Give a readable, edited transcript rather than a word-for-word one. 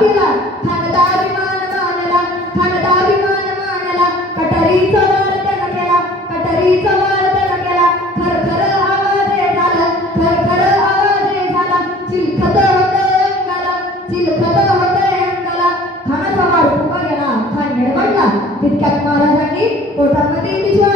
गेला खानदा विमान मानला खानदा विमान मानला कटारीचा वार त्याला केला कटारीचा वार त्याला केला खरखर आवाज झाला खरखर आवाज झाला चिलखत होते अंगाला चिलखत होते अंगाला खानाचा वार फुका गेला खान निडबडला तितक्यात महाराजांनी पोटामध्ये बिछवा